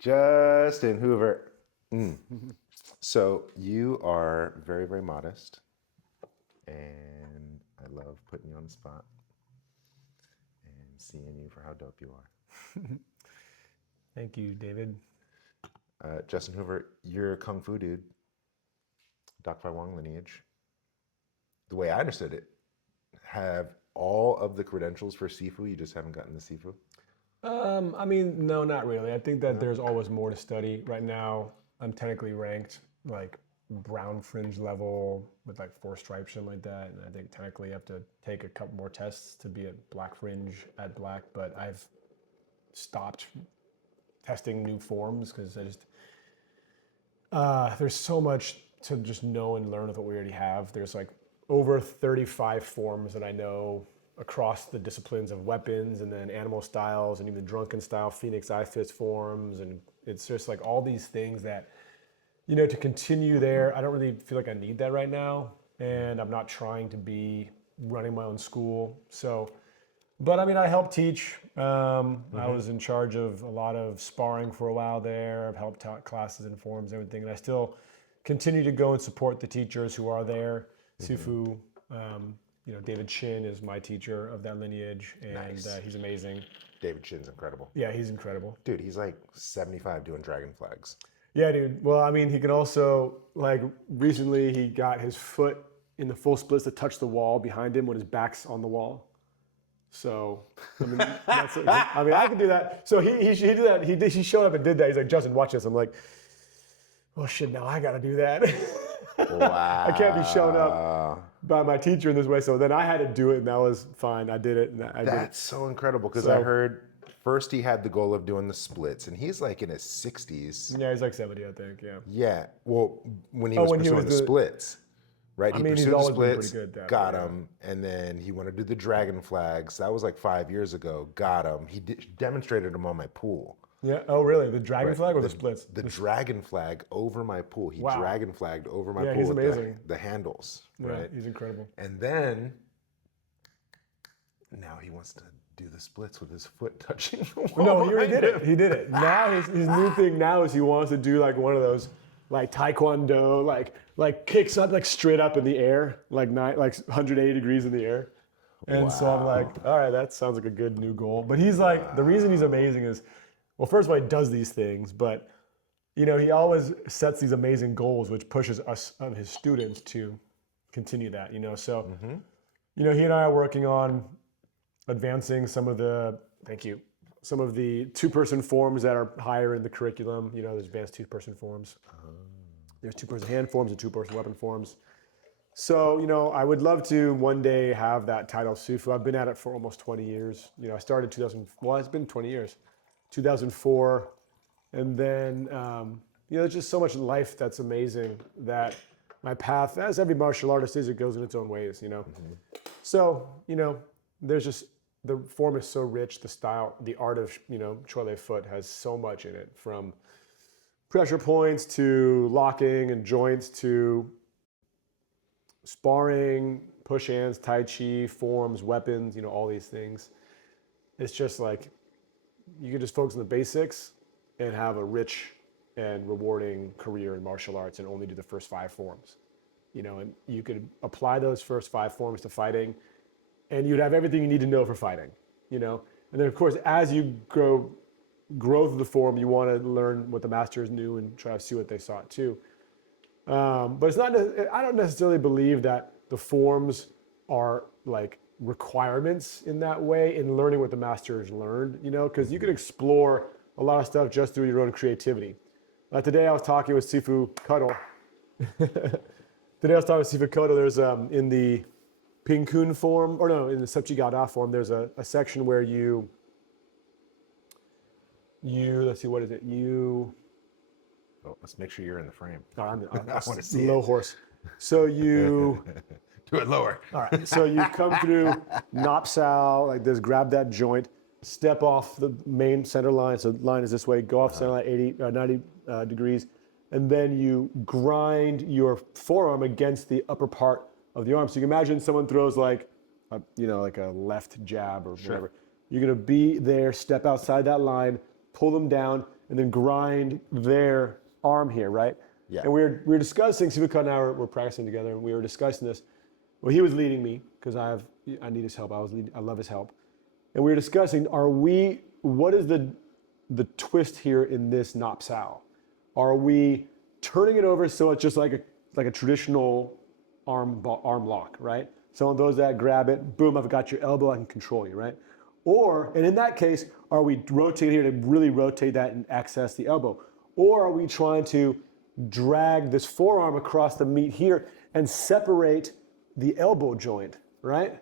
Justin Hoover. So you are very, very modest, and I love putting you on the spot and seeing you for how dope you are. Thank you, David. Justin Hoover, you're a kung fu dude, Dr. Fai Wong lineage. The way I understood it, have all of the credentials for Sifu, you just haven't gotten the Sifu? I mean, no, not really. I think that there's always more to study. Right now, I'm technically ranked like brown fringe level with like 4 stripes, something like that. And I think technically you have to take a couple more tests to be at black fringe at black. But I've stopped testing new forms because I just there's so much to just know and learn with what we already have. There's like over 35 forms that I know across the disciplines of weapons and then animal styles and even drunken style, Phoenix eye fist forms. And it's just like all these things that, to continue there, I don't really feel like I need that right now. And I'm not trying to be running my own school. So, but I mean, I help teach. I was in charge of a lot of sparring for a while there. I've helped taught classes and forums and everything. And I still continue to go and support the teachers who are there. Sifu, David Chin is my teacher of that lineage, and Nice. He's amazing. David Chin's incredible. Yeah, he's incredible. Dude, he's like 75 doing dragon flags. Yeah, dude. Well, I mean, he can also, like, recently he got his foot in the full splits to touch the wall behind him when his back's on the wall. So, I mean, I can do that. So he did that. He showed up and did that. He's like, Justin, watch this. I'm like, oh shit, now I got to do that. Wow. I can't be shown up by my teacher in this way. So then I had to do it, and that was fine. I did it. And I did it. That's so incredible because I heard first he had the goal of doing the splits, and he's like in his 60s. Yeah, he's like 70, I think. Yeah. Yeah. Well, when he was pursuing the splits, right? He pursued the splits, got him, and then he wanted to do the dragon flags. That was like 5 years ago. Got him. He demonstrated them on my pool. Yeah. Oh, really? The dragon flag or the splits? The dragon flag over my pool. He dragon flagged over my pool. He's with amazing. The handles. Yeah, right? he's incredible. And then now he wants to do the splits with his foot touching the wall. No, he already did it. He did it. Now his new thing now is he wants to do like one of those like taekwondo, like kicks up like straight up in the air, like 180 degrees in the air. And so I'm like, all right, that sounds like a good new goal. But he's like, the reason he's amazing is, well, first of all, he does these things, but he always sets these amazing goals, which pushes us, his students, to continue that. So, he and I are working on advancing some of the 2-person forms that are higher in the curriculum. There's advanced 2-person forms. There's 2-person hand forms and 2-person weapon forms. So, I would love to one day have that title Sifu. I've been at it for almost 20 years. I started it's been 20 years. 2004, and then there's just so much life that's amazing that my path, as every martial artist is, it goes in its own ways. So there's just the form is so rich, the style, the art of Chole foot has so much in it, from pressure points to locking and joints to sparring, push hands, tai chi, forms, weapons, all these things. It's just like, you can just focus on the basics and have a rich and rewarding career in martial arts and only do the first 5 forms. And you could apply those first 5 forms to fighting, and you'd have everything you need to know for fighting, And then, of course, as you grow through the form, you want to learn what the masters knew and try to see what they saw too. But it's not. I don't necessarily believe that the forms are like requirements in that way in learning what the masters learned, because you can explore a lot of stuff just through your own creativity. Today I was talking with Sifu Kodo. There's in the Ping Kun form, in the Sepchi Gada form, there's a section where you let's see, what is it? Let's make sure you're in the frame. I want to see low horse. So you do it lower. All right. So you come through Nopsal, like this, grab that joint, step off the main center line. So the line is this way, go off center line 90 degrees, and then you grind your forearm against the upper part of the arm. So you can imagine someone throws like a left jab or whatever. You're going to be there, step outside that line, pull them down, and then grind their arm here, right? Yeah. And we were discussing, Sivika and I were practicing together, and we were discussing this. Well, he was leading me because I need his help. I love his help. And we were discussing, what is the twist here in this Nop Sao? Are we turning it over so it's just like a traditional arm lock, right? Someone throws that, grab it, boom, I've got your elbow, I can control you, right? Or, and in that case, are we rotating here to really rotate that and access the elbow? Or are we trying to drag this forearm across the meat here and separate the elbow joint, right?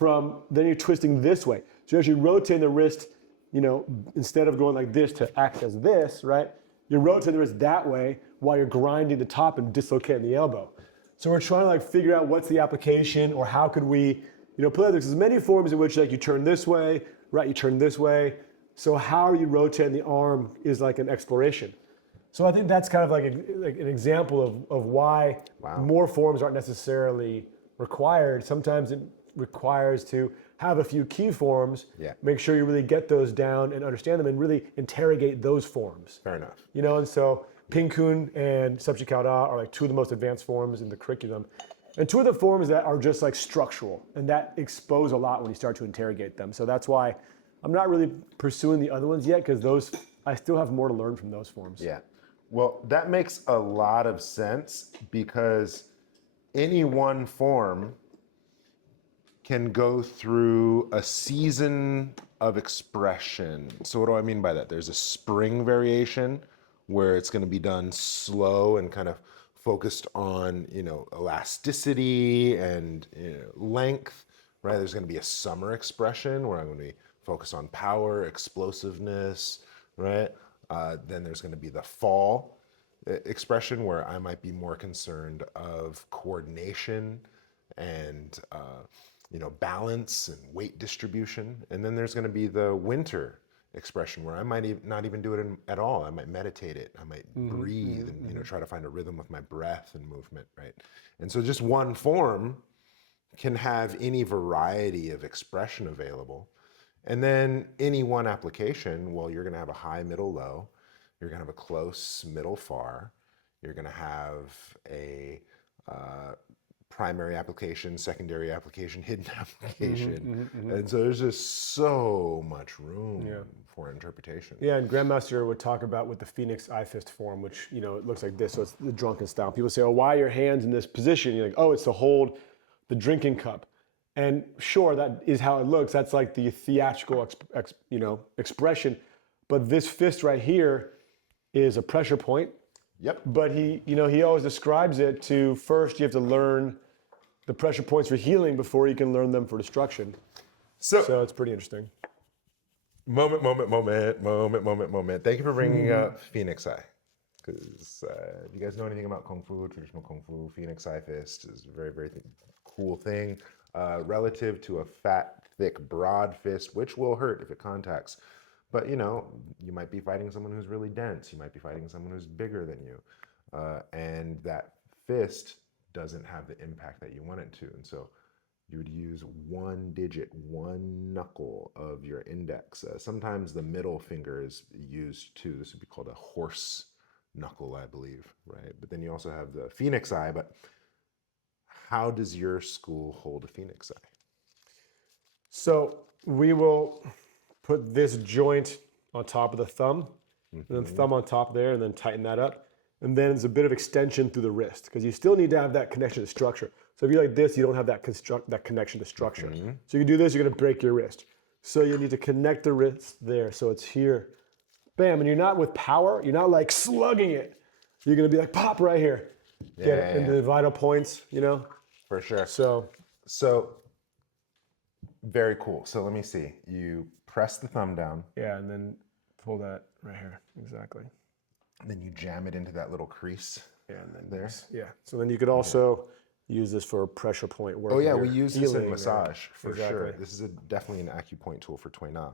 Then you're twisting this way. So you're actually rotating the wrist, instead of going like this to act as this, right? You're rotating the wrist that way while you're grinding the top and dislocating the elbow. So we're trying to figure out what's the application, or how could we, play this. There's many forms in which you turn this way, right? You turn this way. So how are you rotating the arm is like an exploration. So I think that's kind of like an example of why more forms aren't necessarily required. Sometimes it requires to have a few key forms, make sure you really get those down and understand them and really interrogate those forms. Fair enough. And so Ping-Kun and Subchikao Da are like two of the most advanced forms in the curriculum. And two of the forms that are just like structural and that expose a lot when you start to interrogate them. So that's why I'm not really pursuing the other ones yet, because I still have more to learn from those forms. Yeah. Well, that makes a lot of sense, because any one form can go through a season of expression. So what do I mean by that? There's a spring variation where it's going to be done slow and kind of focused on, elasticity and length, right? There's going to be a summer expression where I'm going to be focused on power, explosiveness, right? Then there's going to be the fall expression where I might be more concerned of coordination and balance and weight distribution. And then there's going to be the winter expression where I might not even do it at all. I might meditate it. I might breathe and try to find a rhythm with my breath and movement, right? And so just one form can have any variety of expression available. And then any one application, well, you're going to have a high, middle, low. You're going to have a close, middle, far. You're going to have a primary application, secondary application, hidden application. And so there's just so much room for interpretation. Yeah, and Grandmaster would talk about with the Phoenix eye fist form, which, it looks like this, so it's the drunken style. People say, oh, why are your hands in this position? You're like, oh, it's to hold the drinking cup. And sure, that is how it looks. That's like the theatrical expression. But this fist right here is a pressure point. Yep. But he always describes it to, first you have to learn the pressure points for healing before you can learn them for destruction. So it's pretty interesting. Moment. Thank you for bringing up Phoenix Eye. Because if you guys know anything about Kung Fu, traditional Kung Fu, Phoenix Eye fist is a very, very cool thing. Relative to a fat, thick, broad fist, which will hurt if it contacts. But you might be fighting someone who's really dense. You might be fighting someone who's bigger than you. And that fist doesn't have the impact that you want it to. And so you would use one digit, one knuckle of your index. Sometimes the middle finger is used too. This would be called a horse knuckle, I believe, right? But then you also have the Phoenix Eye. But how does your school hold a Phoenix Eye? So we will put this joint on top of the thumb, and then thumb on top there, and then tighten that up. And then there's a bit of extension through the wrist, because you still need to have that connection to structure. So if you're like this, you don't have that connection to structure. So you do this, you're gonna break your wrist. So you need to connect the wrist there, so it's here. Bam, and you're not with power, you're not like slugging it. You're gonna be like, pop right here. Get it into the vital points, For sure. So very cool. So let me see. You press the thumb down. Yeah, and then pull that right here, exactly. And then you jam it into that little crease. Yeah, and then there. Yeah, so then you could also use this for a pressure point work. Oh yeah, we use this in massage for exactly. sure. This is definitely an acupoint tool for Tui Na.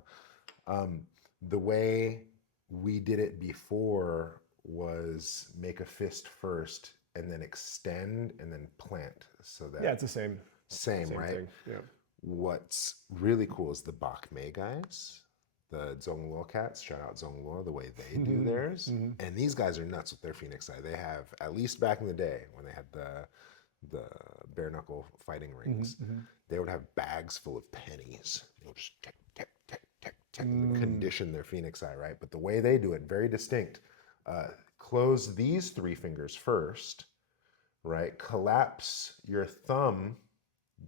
The way we did it before was make a fist first and then extend and then plant. So that it's the same right? thing. Yeah. What's really cool is the Bak Mei guys. the Zhongluo cats. Shout out Zhongluo, the way they do theirs. And these guys are nuts with their Phoenix Eye. They have, at least back in the day when they had the bare knuckle fighting rings, they would have bags full of pennies. They would just tick, tick, tick, tick, tick, and condition their Phoenix Eye, right? But the way they do it, very distinct. Close these 3 fingers first, right? Collapse your thumb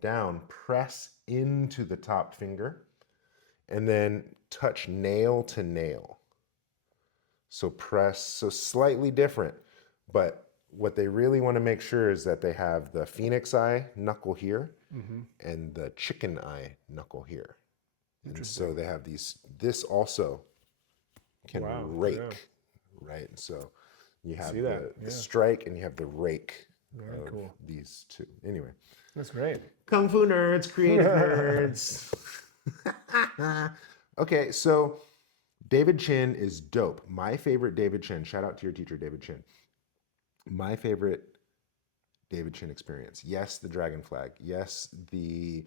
down, press into the top finger, and then touch nail to nail. So press, so slightly different, but what they really want to make sure is that they have the Phoenix Eye knuckle here and the chicken eye knuckle here. And so they have these, this also can rake, right? And so you have the strike and you have the rake of these two. Anyway. That's great. Kung Fu nerds, creative nerds. Okay, so David Chin is dope. My favorite David Chin, shout out to your teacher, David Chin. My favorite David Chin experience. Yes, the dragon flag. Yes, the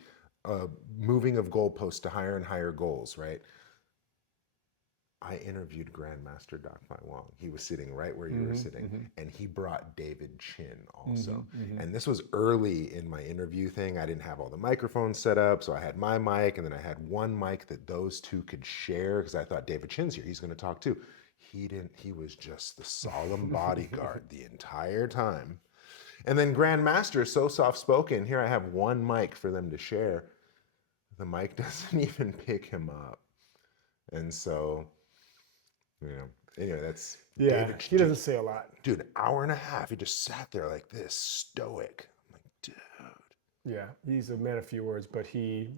moving of goalposts to higher and higher goals, right? I interviewed Grandmaster Dak Pai Wong. He was sitting right where you were sitting, and he brought David Chin also. And this was early in my interview thing. I didn't have all the microphones set up, so I had my mic, and then I had one mic that those two could share because I thought David Chin's here. He's going to talk too. He didn't. He was just the solemn bodyguard the entire time. And then Grandmaster is so soft-spoken. Here I have one mic for them to share. The mic doesn't even pick him up. And so, you know, anyway, that's David, he doesn't say a lot. Dude, an hour and a half. He just sat there like this, stoic. I'm like, dude. Yeah, he's a man of few words, but he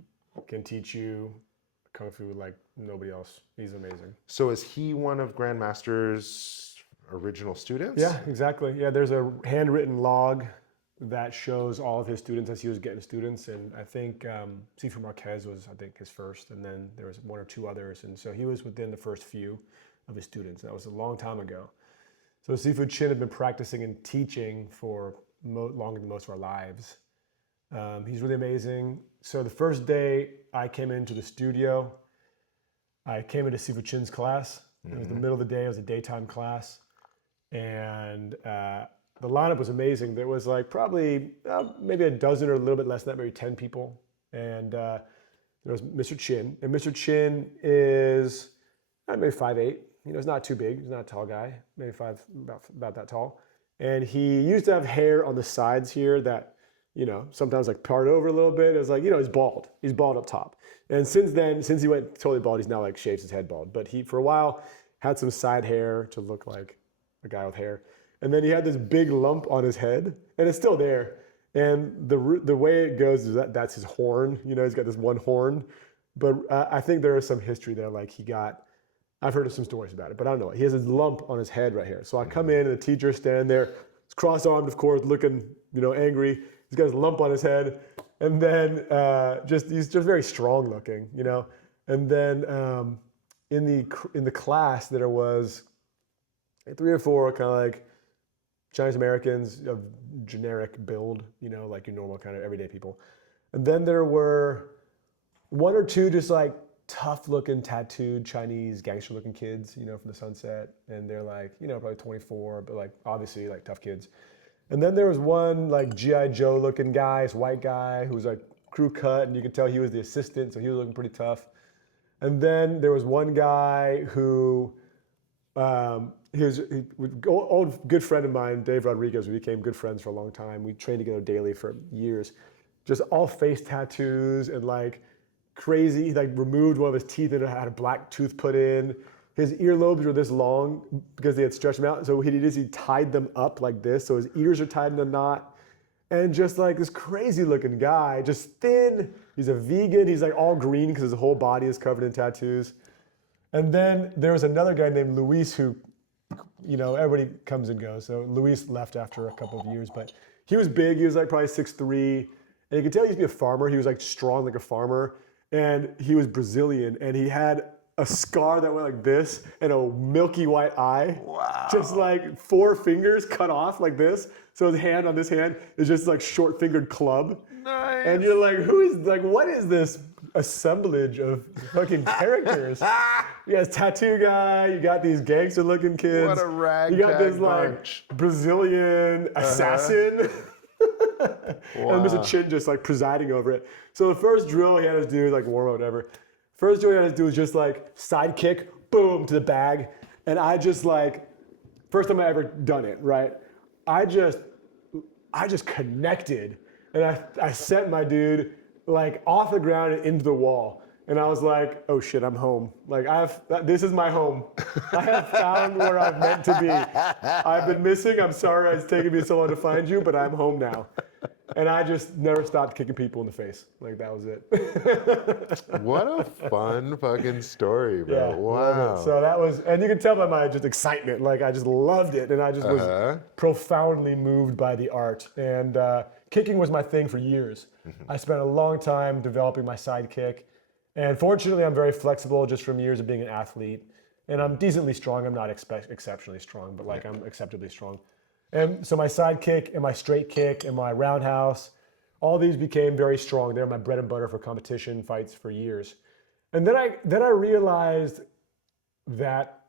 can teach you Kung Fu like nobody else. He's amazing. So is he one of Grandmaster's original students? Yeah, exactly. Yeah, there's a handwritten log that shows all of his students as he was getting students. And I think Sifu Marquez was, I think, his first. And then there was 1 or 2 others. And so he was within the first few of his students. That was a long time ago. So Sifu Chin had been practicing and teaching for longer than most of our lives. He's really amazing. So the first day I came into the studio, I came into Sifu Chin's class. It was the middle of the day. It was a daytime class. And the lineup was amazing. There was like probably maybe a dozen or a little bit less than that, maybe 10 people. And there was Mr. Chin. And Mr. Chin is maybe 5'8". You know, he's not too big. He's not a tall guy. Maybe about that tall. And he used to have hair on the sides here that, you know, sometimes like part over a little bit. It was like, you know, he's bald. He's bald up top. And since he went totally bald, he's now like shaves his head bald. But he, for a while, had some side hair to look like a guy with hair. And then he had this big lump on his head, and it's still there. And the way it goes is that's his horn. You know, he's got this one horn. But I think there is some history there. Like I've heard of some stories about it, but I don't know. He has this lump on his head right here. So I come in, and the teacher's standing there. He's cross-armed, of course, looking, you know, angry. He's got his lump on his head. And then he's just very strong looking, you know. And then in the class, there was 3 or 4 kind of like Chinese Americans of generic build, you know, like your normal kind of everyday people. And then there were 1 or 2 just like tough looking tattooed Chinese gangster looking kids, you know, from the Sunset. And they're like, you know, probably 24, but like obviously like tough kids. And then there was one like G.I. Joe looking guy, this white guy who was like crew cut, and you could tell he was the assistant, so he was looking pretty tough. And then there was one guy who, he was an old good friend of mine, Dave Rodriguez. We became good friends for a long time. We trained together daily for years. Just all face tattoos and like crazy. He like removed one of his teeth and had a black tooth put in. His earlobes were this long because they had stretched them out. So what he did is he tied them up like this. So his ears are tied in a knot. And just like this crazy looking guy, just thin. He's a vegan. He's like all green because his whole body is covered in tattoos. And then there was another guy named Luis who, you know, everybody comes and goes. So Luis left after a couple of years, but he was big. He was like probably 6'3". And you could tell he used to be a farmer. He was like strong like a farmer. And he was Brazilian. And he had a scar that went like this and a milky white eye. Wow. Just like 4 fingers cut off like this. So his hand on this hand is just like short fingered club. Nice. And you're like, what is this assemblage of fucking characters. You got this tattoo guy, you got these gangster looking kids. What a You got this ragtag like bunch. Brazilian assassin. And Mr. Chin just like presiding over it. So the first drill he had us do, like warm up, whatever. First drill he had us do was just like sidekick, boom, to the bag. And I just like, first time I ever done it, right? I just connected. And I sent my dude like off the ground and into the wall. And I was like, oh shit, I'm home. Like this is my home. I have found where I'm meant to be. I've been missing. I'm sorry it's taken me so long to find you, but I'm home now. And I just never stopped kicking people in the face. Like that was it. What a fun fucking story, bro. Yeah, Wow. so that was, and you can tell by my just excitement, like I just loved it. And I just was profoundly moved by the art. And kicking was my thing for years. I spent a long time developing my sidekick. And fortunately, I'm very flexible just from years of being an athlete. And I'm decently strong. I'm not exceptionally strong, but like I'm acceptably strong. And so my sidekick and my straight kick and my roundhouse, all these became very strong. They're my bread and butter for competition fights for years. And then I realized that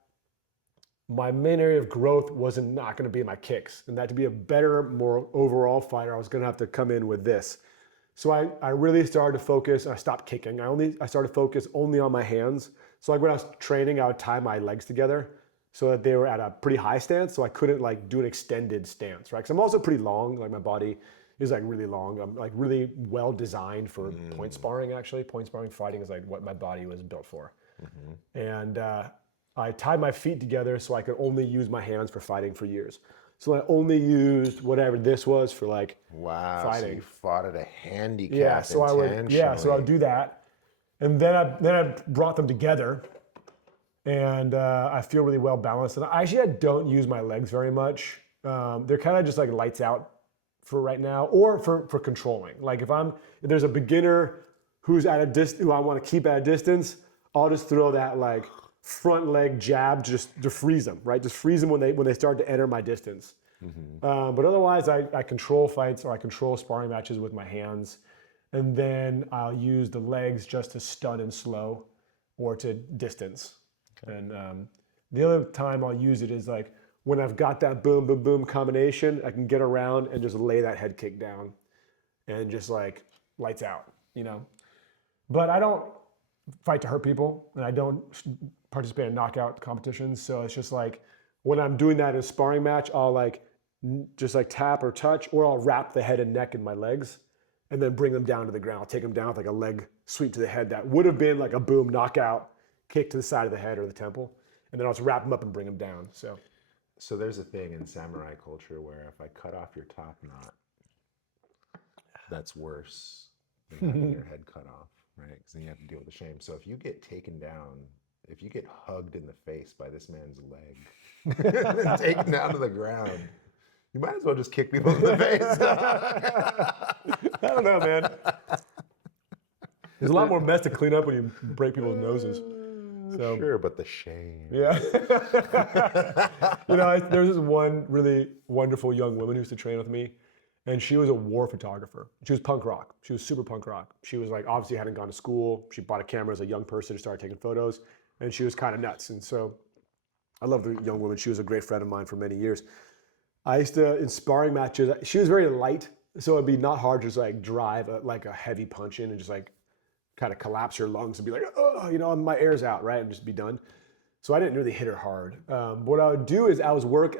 my main area of growth wasn't not going to be my kicks, and that to be a better, more overall fighter, I was going to have to come in with this. So I really started to focus. I stopped kicking. I started to focus only on my hands. So like when I was training, I would tie my legs together so that they were at a pretty high stance, so I couldn't like do an extended stance, right? Because I'm also pretty long. Like my body is like really long. I'm like really well designed for point sparring. Actually, point sparring fighting is like what my body was built for. And I tied my feet together so I could only use my hands for fighting for years. So I only used whatever this was for like fighting. So you fought at a handicap. Yeah, so I would do that, and then I brought them together, and I feel really well balanced. And I don't use my legs very much. They're kind of just like lights out for right now, or for controlling. Like if there's a beginner who's at a distance, who I want to keep at a distance, I'll just throw that like front leg jab just to freeze them, right? Just freeze them when they start to enter my distance. But otherwise, I control fights or I control sparring matches with my hands. And then I'll use the legs just to stun and slow or to distance. Okay. And the other time I'll use it is like when I've got that boom, boom, boom combination, I can get around and just lay that head kick down and just like lights out, you know? But I don't fight to hurt people, and I don't participate in knockout competitions. So it's just like when I'm doing that in a sparring match, I'll like just like tap or touch, or I'll wrap the head and neck in my legs and then bring them down to the ground. I'll take them down with like a leg sweep to the head that would have been like a boom knockout kick to the side of the head or the temple. And then I'll just wrap them up and bring them down. So there's a thing in samurai culture where if I cut off your top knot, that's worse than having your head cut off, right? Because then you have to deal with the shame. So if you get taken down, if you get hugged in the face by this man's leg and taken down to the ground, you might as well just kick people in the face. I don't know, man. There's a lot more mess to clean up when you break people's noses. So, sure, but the shame. Yeah. There's this one really wonderful young woman who used to train with me, and she was a war photographer. She was punk rock. She was super punk rock. She was like, obviously hadn't gone to school. She bought a camera as a young person to start taking photos, and she was kind of nuts. And so I love the young woman. She was a great friend of mine for many years. I used to, in sparring matches, she was very light, so it'd be not hard to just like drive a heavy punch in and just like kind of collapse her lungs and be like, oh, my air's out, right? And just be done. So I didn't really hit her hard. What I would do is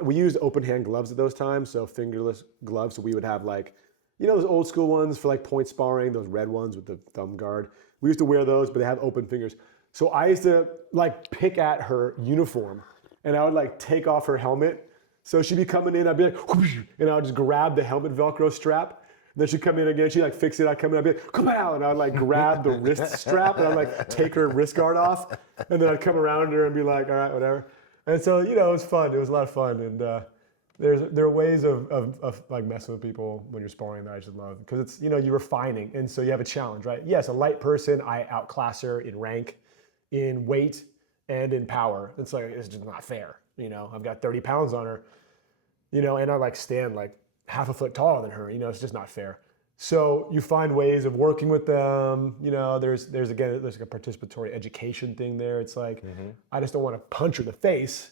we used open hand gloves at those times, so fingerless gloves. So we would have like, those old school ones for like point sparring, those red ones with the thumb guard. We used to wear those, but they have open fingers. So I used to like pick at her uniform, and I would like take off her helmet. So she'd be coming in, I'd be like, whoosh, and I would just grab the helmet Velcro strap. Then she'd come in again, she'd like fix it, I'd come in, I'd be like, come out, and I'd like grab the wrist strap, and I'd like take her wrist guard off, and then I'd come around her and be like, all right, whatever. And so, it was fun, it was a lot of fun, and there are ways of like messing with people when you're sparring that I just love, because it's, you're refining, and so you have a challenge, right? Yes, a light person, I outclass her in rank, in weight, and in power. It's like, it's just not fair, I've got 30 pounds on her, and I like stand like half a foot taller than her, it's just not fair. So you find ways of working with them. There's like a participatory education thing there. It's like, I just don't want to punch her in the face.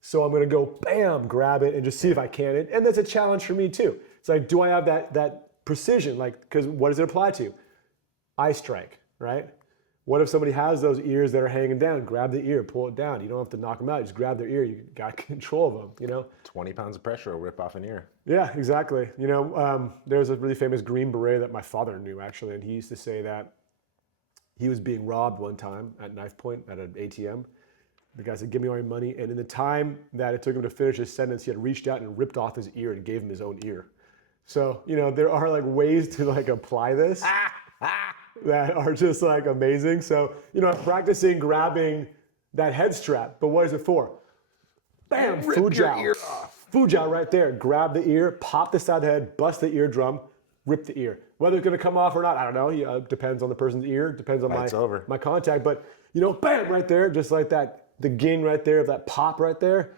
So I'm going to go, bam, grab it and just see if I can. And that's a challenge for me too. It's like, do I have that precision? Like, because what does it apply to? Eye strike, right? What if somebody has those ears that are hanging down? Grab the ear, pull it down. You don't have to knock them out. Just grab their ear. You got control of them, 20 pounds of pressure will rip off an ear. Yeah, exactly. There's a really famous Green Beret that my father knew, actually, and he used to say that he was being robbed one time at knife point at an ATM. The guy said, "Give me all your money." And in the time that it took him to finish his sentence, he had reached out and ripped off his ear and gave him his own ear. So, there are like ways to like apply this that are just like amazing. So, I'm practicing grabbing that head strap, but what is it for? Bam, Rip your ear off. Fujao right there. Grab the ear, pop the side of the head, bust the eardrum, rip the ear. Whether it's going to come off or not, I don't know. Depends on the person's ear, depends on my contact. But, bam, right there, just like that. The ging right there, that pop right there,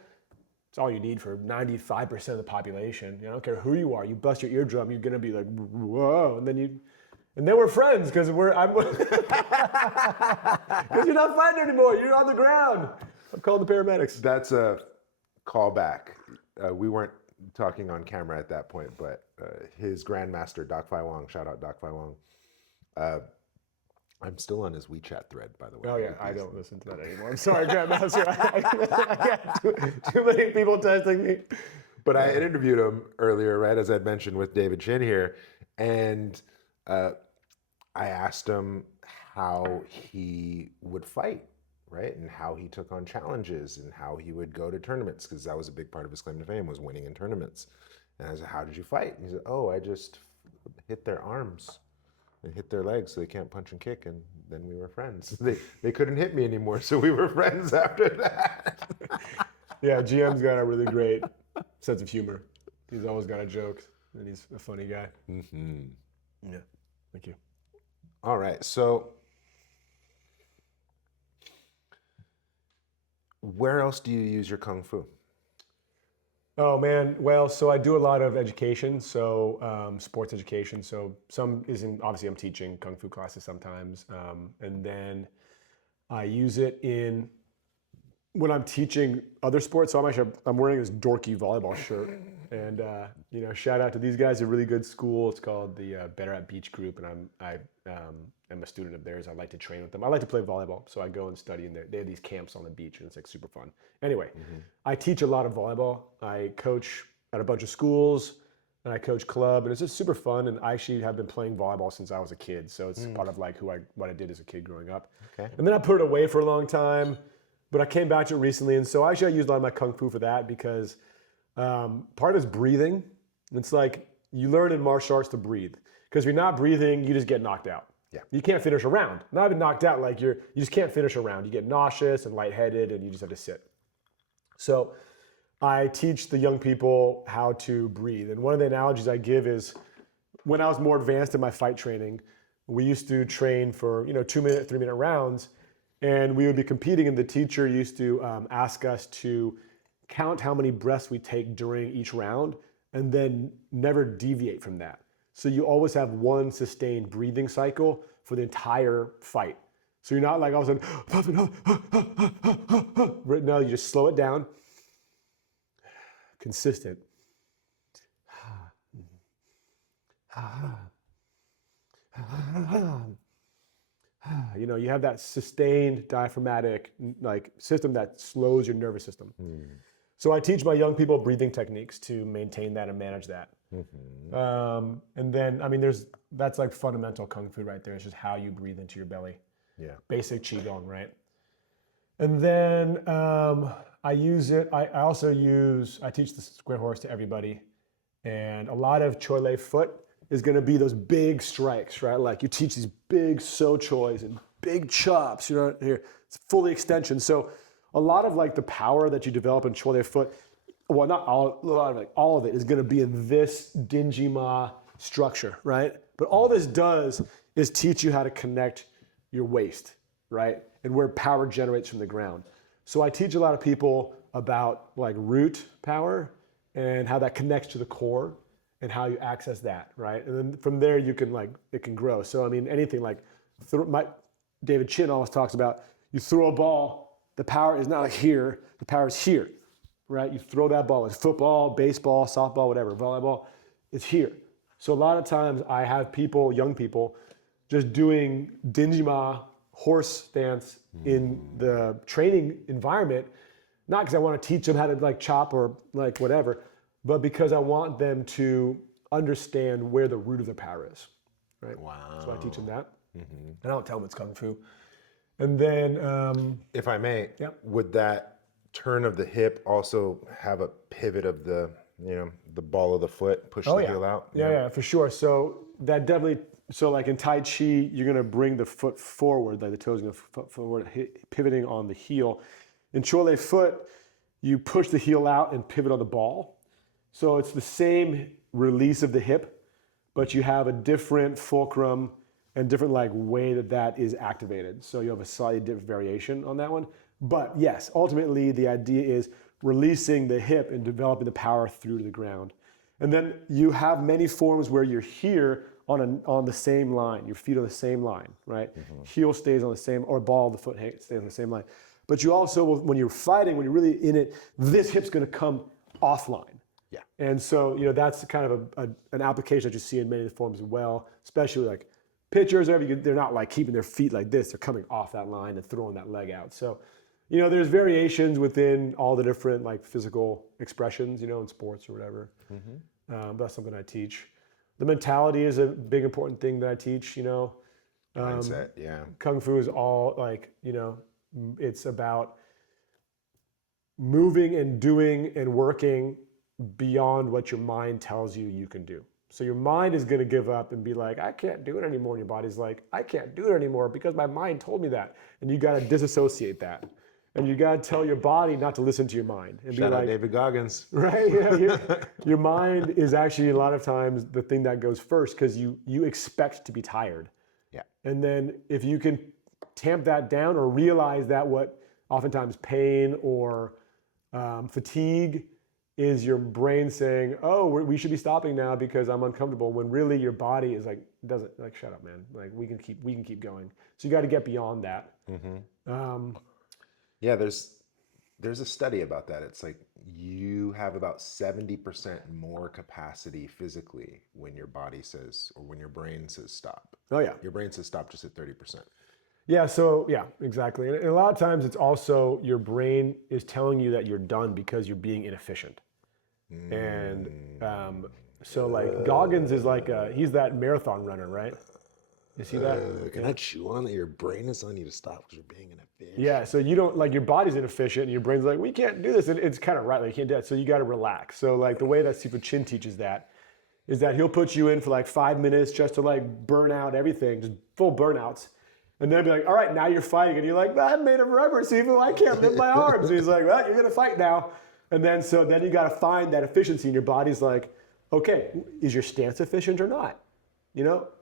it's all you need for 95% of the population. I don't care who you are. You bust your eardrum, you're gonna be like, whoa, and then we're friends because because you're not fighting anymore. You're on the ground. I'm calling the paramedics. That's a callback. We weren't talking on camera at that point, but his grandmaster, Doc Fai Wong, shout out Doc Fai Wong. I'm still on his WeChat thread, by the way. Oh yeah, I don't listen to that anymore. I'm sorry, Grandmaster. I got too many people testing me. But I interviewed him earlier, right, as I'd mentioned with David Chin here, and I asked him how he would fight, right, and how he took on challenges and how he would go to tournaments, because that was a big part of his claim to fame, was winning in tournaments. And I said, "How did you fight?" And he said, "Oh, I just hit their arms and hit their legs so they can't punch and kick, and then we were friends." They couldn't hit me anymore, so we were friends after that. Yeah, GM's got a really great sense of humor. He's always got a joke, and he's a funny guy. Mm-hmm. Yeah, thank you. All right, so where else do you use your Kung Fu? Oh man, well, so I do a lot of education, so sports education. So obviously I'm teaching Kung Fu classes sometimes, and then I use it when I'm teaching other sports. So I'm wearing this dorky volleyball shirt, and shout out to these guys. A really good school. It's called the Better at Beach Group, and I am a student of theirs. I like to train with them. I like to play volleyball, so I go and study in there. They have these camps on the beach, and it's like super fun. Anyway, I teach a lot of volleyball. I coach at a bunch of schools, and I coach club, and it's just super fun. And I actually have been playing volleyball since I was a kid, so it's part of like what I did as a kid growing up. Okay. And then I put it away for a long time, but I came back to it recently, and so actually I used a lot of my Kung Fu for that because part is breathing. It's like you learn in martial arts to breathe, because if you're not breathing, you just get knocked out. Yeah. You can't finish a round. Not even knocked out, like you just can't finish a round. You get nauseous and lightheaded, and you just have to sit. So I teach the young people how to breathe. And one of the analogies I give is when I was more advanced in my fight training, we used to train for 2-minute, 3-minute rounds, and we would be competing, and the teacher used to ask us to count how many breaths we take during each round and then never deviate from that. So you always have one sustained breathing cycle for the entire fight. So you're not like all of a sudden, no, you just slow it down. Consistent. You have that sustained diaphragmatic like system that slows your nervous system. So I teach my young people breathing techniques to maintain that and manage that. And then, that's like fundamental Kung Fu right there. It's just how you breathe into your belly. Yeah. Basic Qigong, right? And then I use it. I teach the square horse to everybody. And a lot of Choi Lei foot is going to be those big strikes, right? Like you teach these big So Chois and big chops, here. It's fully extension. So a lot of like the power that you develop in Choi Lei foot, well, not all, a lot of it, all of it is going to be in this Dinji Ma structure, right? But all this does is teach you how to connect your waist, right? And where power generates from the ground. So I teach a lot of people about like root power and how that connects to the core. and how you access that, right? And then from there you can it can grow. So I mean, anything like David Chin always talks about, you throw a ball, the power is not like here, the power is here, right? You throw that ball. It's football, baseball, softball, whatever, volleyball, it's here. So a lot of times I have people, young people, just doing Dinjima horse stance in the training environment, not because I want to teach them how to chop or whatever, but because I want them to understand where the root of their power is, right? Wow. So I teach them that. And I don't tell them it's Kung Fu. And then, if I may, Yep. would that turn of the hip also have a pivot of the, the ball of the foot, push the heel out? Yeah, for sure. So that definitely, so like in Tai Chi, you're gonna bring the foot forward, like the toes gonna foot forward, pivoting on the heel. In Chole foot, you push the heel out and pivot on the ball. So it's the same release of the hip, but you have a different fulcrum and different way that is activated. So you have a slightly different variation on that one. But yes, ultimately the idea is releasing the hip and developing the power through to the ground. And then you have many forms where you're here on the same line, your feet on the same line, right? Heel stays on the same, or ball of the foot stays on the same line. But you also, when you're fighting, when you're really in it, this hip's gonna come offline. Yeah. And so, that's kind of an application that you see in many forms as well, especially pitchers, they're not keeping their feet like this, they're coming off that line and throwing that leg out. So, there's variations within all the different physical expressions, in sports or whatever. That's something I teach. The mentality is a big important thing that I teach, Mindset, yeah. Kung Fu is all it's about moving and doing and working beyond what your mind tells you can do. So your mind is going to give up and be like, I can't do it anymore. And your body's like, I can't do it anymore because my mind told me that. And you got to disassociate that. And you got to tell your body not to listen to your mind. And Shout be out like, David Goggins. right? Yeah, your mind is actually a lot of times the thing that goes first because you expect to be tired. Yeah. And then if you can tamp that down or realize that what oftentimes pain or fatigue is your brain saying, oh, we should be stopping now because I'm uncomfortable, when really your body is doesn't shut up, man. We can keep going. So you got to get beyond that. Yeah, there's a study about that. It's you have about 70% more capacity physically when your body says, or when your brain says stop. Oh yeah. Your brain says stop just at 30%. Yeah, so yeah, exactly. And a lot of times it's also your brain is telling you that you're done because you're being inefficient. And so Goggins is he's that marathon runner, right? You see that? Can I chew on that? Your brain is telling you to stop because you're being inefficient. Yeah, so you don't, your body's inefficient and your brain's like, we can't do this. And it's kind of right, you can't do that. So you got to relax. So the way that Sifu Chin teaches that is that he'll put you in for 5 minutes just to burn out everything, just full burnouts. And then be like, all right, now you're fighting. And you're like, I'm made of rubber, Sifu, I can't lift my arms. And he's like, well, you're going to fight now. And then then you got to find that efficiency, and your body's like, okay, is your stance efficient or not?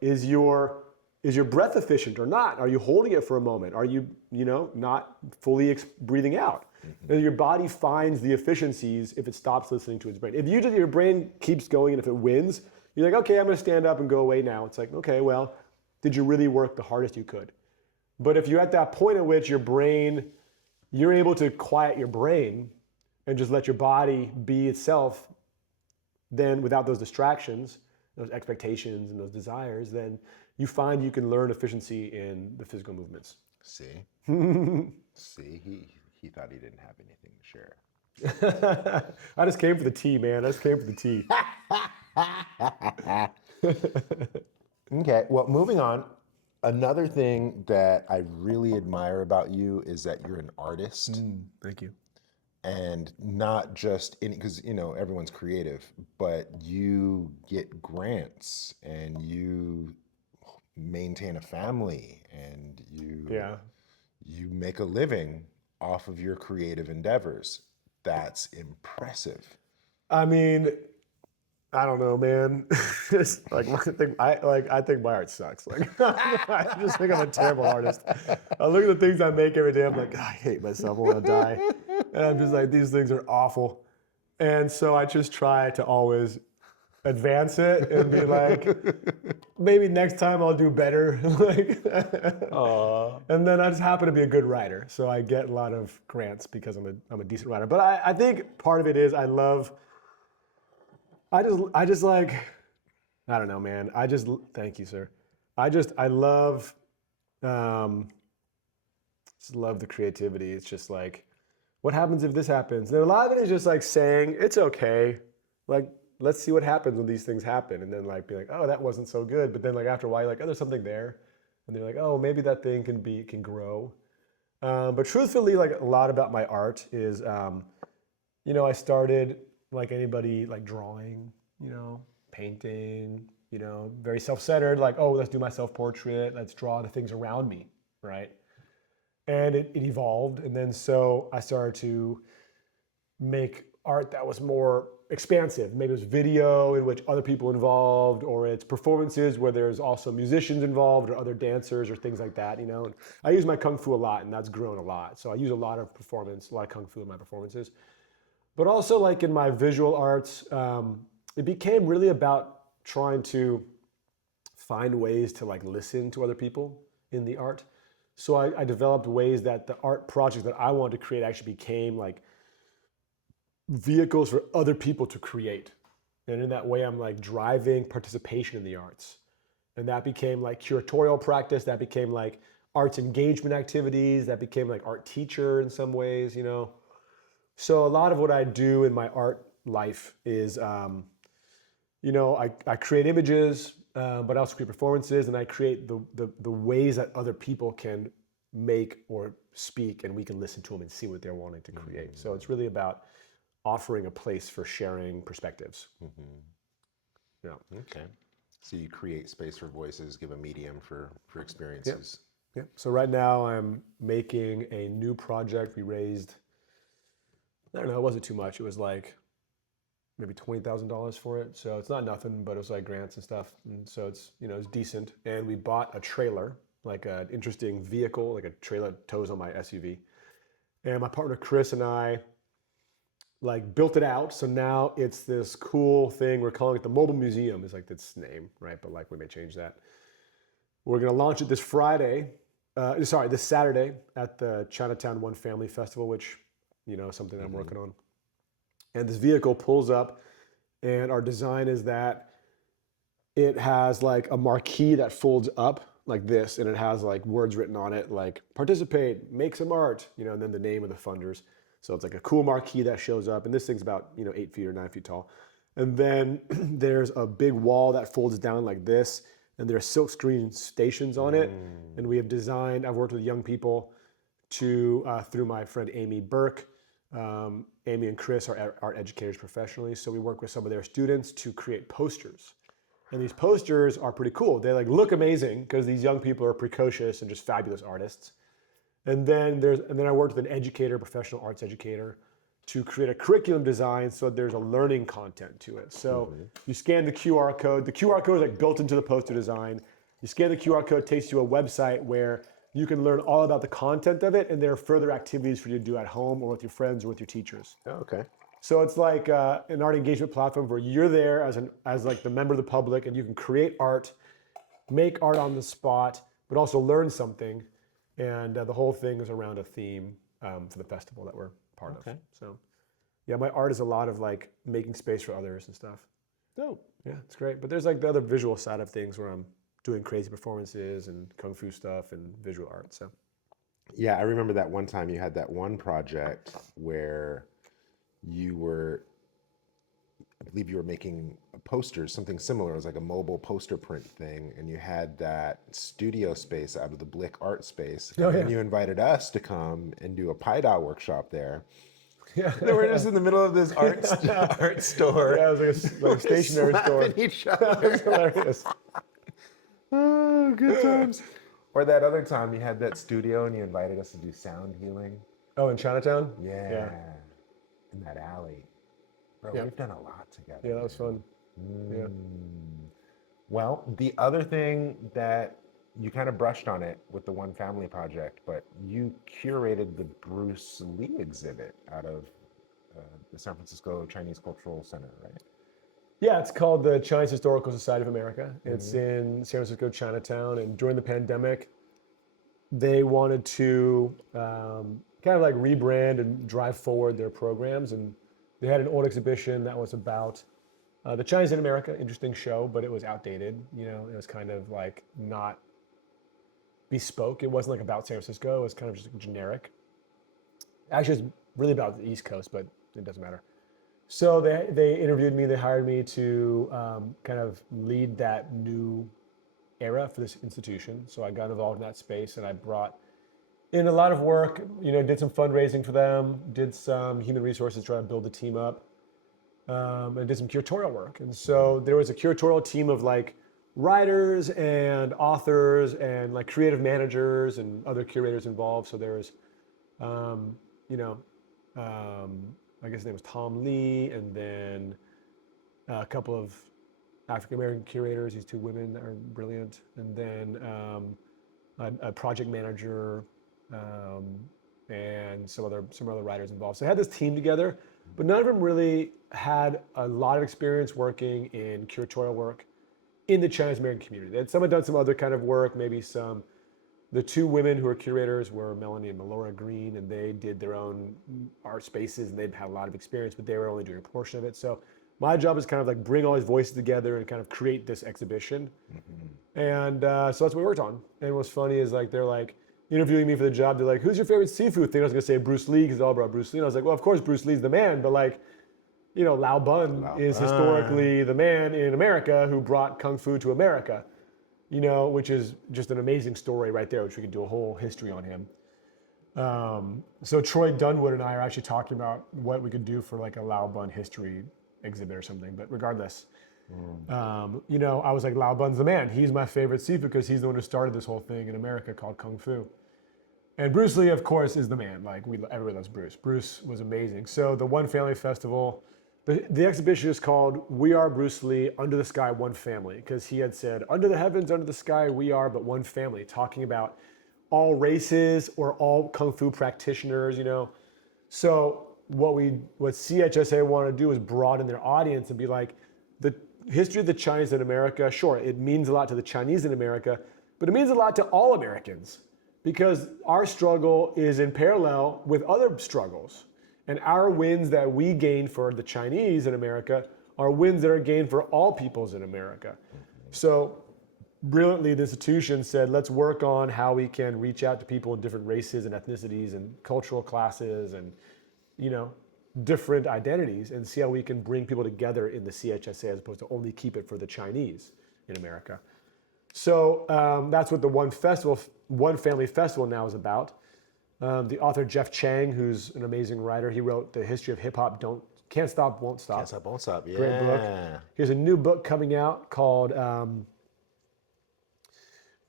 Is your breath efficient or not? Are you holding it for a moment? Are you, not fully breathing out? And your body finds the efficiencies if it stops listening to its brain. If your brain keeps going and if it wins, you're like, okay, I'm going to stand up and go away now. It's like, okay, well, did you really work the hardest you could? But if you're at that point at which you're able to quiet your brain and just let your body be itself, then without those distractions, those expectations and those desires, then you find you can learn efficiency in the physical movements. See? See, he thought he didn't have anything to share. I just came for the tea, man. I just came for the tea. Okay, well, moving on. Another thing that I really admire about you is that you're an artist. Thank you. And not just because everyone's creative, but you get grants and you maintain a family and you make a living off of your creative endeavors. That's impressive. I mean, I don't know, man. It's I think my art sucks. I just think I'm a terrible artist. I look at the things I make every day. I'm like, I hate myself. I want to die. And I'm just like, these things are awful. And so I just try to always advance it and be like, maybe next time I'll do better. Like, and then I just happen to be a good writer, so I get a lot of grants because I'm a decent writer. But I think part of it is I just like, I don't know, man. Thank you, sir. I love, um, just love the creativity. It's just like, what happens if this happens? And a lot of it is just like saying, it's okay. Like, let's see what happens when these things happen. And then like be like, oh, that wasn't so good. But then like after a while, you're like, oh, there's something there. And they're like, oh, maybe that thing can grow. But truthfully, like a lot about my art is, I started like anybody, like drawing, painting, very self-centered, like, oh, let's do my self-portrait, let's draw the things around me, right? And it evolved. And then so I started to make art that was more expansive. Maybe it was video in which other people involved, or it's performances where there's also musicians involved or other dancers or things like that, And I use my Kung Fu a lot, and that's grown a lot. So I use a lot of Kung Fu in my performances. But also like in my visual arts, it became really about trying to find ways to like listen to other people in the art. So I developed ways that the art projects that I wanted to create actually became like vehicles for other people to create. And in that way, I'm like driving participation in the arts. And that became like curatorial practice. That became like arts engagement activities. That became like art teacher in some ways, So a lot of what I do in my art life is, I create images, but I also create performances, and I create the ways that other people can make or speak, and we can listen to them and see what they're wanting to create. So it's really about offering a place for sharing perspectives. Yeah. Okay. So you create space for voices, give a medium for experiences. Yeah. So right now I'm making a new project. We raised, I don't know, it wasn't too much. It was like maybe $20,000 for it. So it's not nothing, but it was like grants and stuff. And so it's, it's decent. And we bought a trailer, like an interesting vehicle, like a trailer that tows on my SUV. And my partner Chris and I like built it out. So now it's this cool thing. We're calling it the Mobile Museum is like its name, right? But like we may change that. We're going to launch it this Saturday at the Chinatown One Family Festival, which, is something that I'm working on. And this vehicle pulls up, and our design is that it has like a marquee that folds up like this, and it has like words written on it like participate, make some art, and then the name of the funders. So it's like a cool marquee that shows up, and this thing's about 8 feet or 9 feet tall. And then there's a big wall that folds down like this, and there are silkscreen stations on it. And I've worked with young people through my friend Amy Burke. Amy and Chris are art educators professionally, so we work with some of their students to create posters. And these posters are pretty cool. They like look amazing because these young people are precocious and just fabulous artists. And then I worked with an educator, professional arts educator, to create a curriculum design so there's a learning content to it. So you scan the QR code. The QR code is like built into the poster design. You scan the QR code, it takes you to a website where you can learn all about the content of it, and there are further activities for you to do at home or with your friends or with your teachers. Oh, okay. So it's like an art engagement platform where you're there as like the member of the public, and you can create art, make art on the spot, but also learn something. And the whole thing is around a theme for the festival that we're part of. So yeah, my art is a lot of like making space for others and stuff. Dope. Yeah, it's great. But there's like the other visual side of things where I'm doing crazy performances and Kung Fu stuff and visual art. So yeah, I remember that one time you had that one project where I believe you were making posters, something similar. It was like a mobile poster print thing, and you had that studio space out of the Blick art space. Oh, and yeah. you invited us to come and do a Pai-Da workshop there. yeah, And we're just in the middle of this art store. yeah, it was like a stationery store. Slapping each That other. was hilarious. Oh, good times. Or that other time you had that studio and you invited us to do sound healing. Oh, in Chinatown? Yeah. In that alley. Bro, Yeah. we've done a lot together. Yeah, that was fun. Yeah. Well, the other thing that you kind of brushed on it with the One Family Project, but you curated the Bruce Lee exhibit out of the San Francisco Chinese Cultural Center, right? Yeah, it's called the Chinese Historical Society of America. It's in San Francisco, Chinatown, and during the pandemic, they wanted to kind of like rebrand and drive forward their programs, and they had an old exhibition that was about the Chinese in America. Interesting show, but it was outdated. It was kind of like not bespoke. It wasn't like about San Francisco. It was kind of just generic. Actually, it's really about the East Coast, but it doesn't matter. So they interviewed me. They hired me to kind of lead that new era for this institution. So I got involved in that space, and I brought in a lot of work. Did some fundraising for them, did some human resources, trying to build the team up, and did some curatorial work. And so there was a curatorial team of like writers and authors and like creative managers and other curators involved. So there was, you know, I guess his name was Tom Lee, and then a couple of African American curators, these two women that are brilliant, and then a project manager, and some other writers involved. So I had this team together, but none of them really had a lot of experience working in curatorial work in the Chinese American community. Some had done some other kind of work, maybe some. The two women who were curators were Melanie and Melora Green, and they did their own art spaces, and they'd had a lot of experience, but they were only doing a portion of it. So my job is kind of like bring all these voices together and kind of create this exhibition. And so that's what we worked on. And what's funny is like they're like interviewing me for the job. They're like, "Who's your favorite seafood thing?" I was gonna say Bruce Lee because it's all about Bruce Lee. And I was like, "Well, of course Bruce Lee's the man, but like, Lao Bun is historically the man in America who brought Kung Fu to America." Which is just an amazing story right there, which we could do a whole history on him. So Troy Dunwood and I are actually talking about what we could do for like a Lao Bun history exhibit or something. But regardless, I was like, Lao Bun's the man. He's my favorite seafood because he's the one who started this whole thing in America called Kung Fu. And Bruce Lee, of course, is the man. Like everybody loves Bruce. Bruce was amazing. So the One Family Festival, the exhibition is called "We Are Bruce Lee, Under the Sky, One Family," because he had said, "Under the heavens, under the sky, we are but one family," talking about all races or all Kung Fu practitioners, So what CHSA wanted to do is broaden their audience and be like, the history of the Chinese in America, sure, it means a lot to the Chinese in America, but it means a lot to all Americans because our struggle is in parallel with other struggles. And our wins that we gain for the Chinese in America are wins that are gained for all peoples in America. So brilliantly, the institution said, let's work on how we can reach out to people in different races and ethnicities and cultural classes and, different identities and see how we can bring people together in the CHSA as opposed to only keep it for the Chinese in America. So that's what the One Family Festival now is about. The author Jeff Chang, who's an amazing writer, he wrote The History of Hip Hop, Can't Stop, Won't Stop. Can't Stop, Won't Stop, yeah. Great book. He has a new book coming out called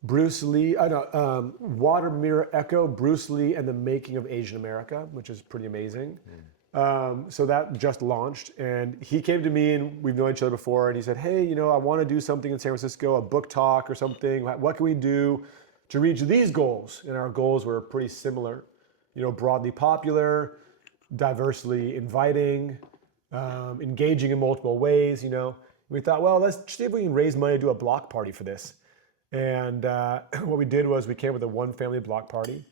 Bruce Lee, Water Mirror Echo, Bruce Lee and the Making of Asian America, which is pretty amazing. So that just launched, and he came to me, and we've known each other before, and he said, "Hey, I want to do something in San Francisco, a book talk or something. What can we do to reach these goals?" And our goals were pretty similar, broadly popular, diversely inviting, engaging in multiple ways. We thought, well, let's see if we can raise money to do a block party for this. And what we did was we came with a One Family block party,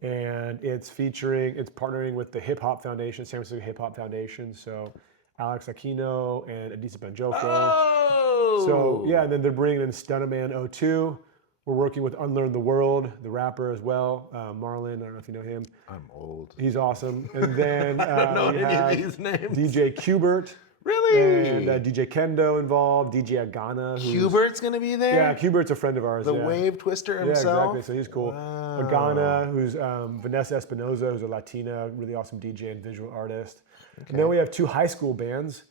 and it's partnering with the Hip Hop Foundation, San Francisco Hip Hop Foundation. So Alex Aquino and Adisa Banjoko. Oh! So yeah, and then they're bringing in Stunaman 02. We're working with Unlearn the World, the rapper as well. Marlon, I don't know if you know him. I'm old. He's awesome. And then I don't know we any have of these names. DJ Qbert. Really? And DJ Kendo involved, DJ Agana. Hubert's going to be there? Yeah, Qbert's a friend of ours. The wave twister himself? Yeah, exactly. So he's cool. Wow. Agana, who's Vanessa Espinoza, who's a Latina, really awesome DJ and visual artist. Okay. And then we have two high school bands.